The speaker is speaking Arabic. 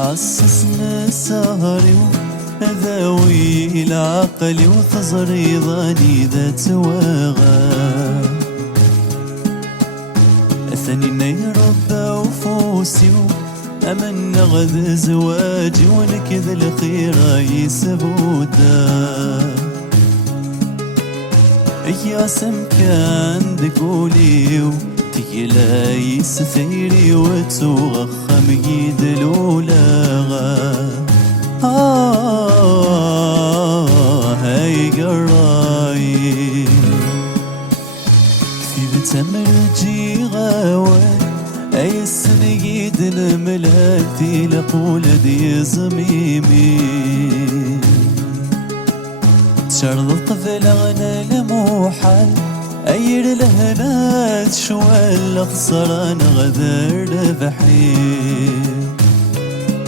عسسنا سهري ذوي العقل وتزريضاني ذات واغا ثاني ربا وفوسي أمن غذ زواجي ونكذ الخير يسبوتا يا سمكان دقولي تيلا يسثيري وتوغخم يد الولاغا هاي قراي كثير تمرجي غاوي أي السنيد نملاتي لقول دي زميمي تشرط فلغنا لموحل أير لهنات شوال خسران غدر بحير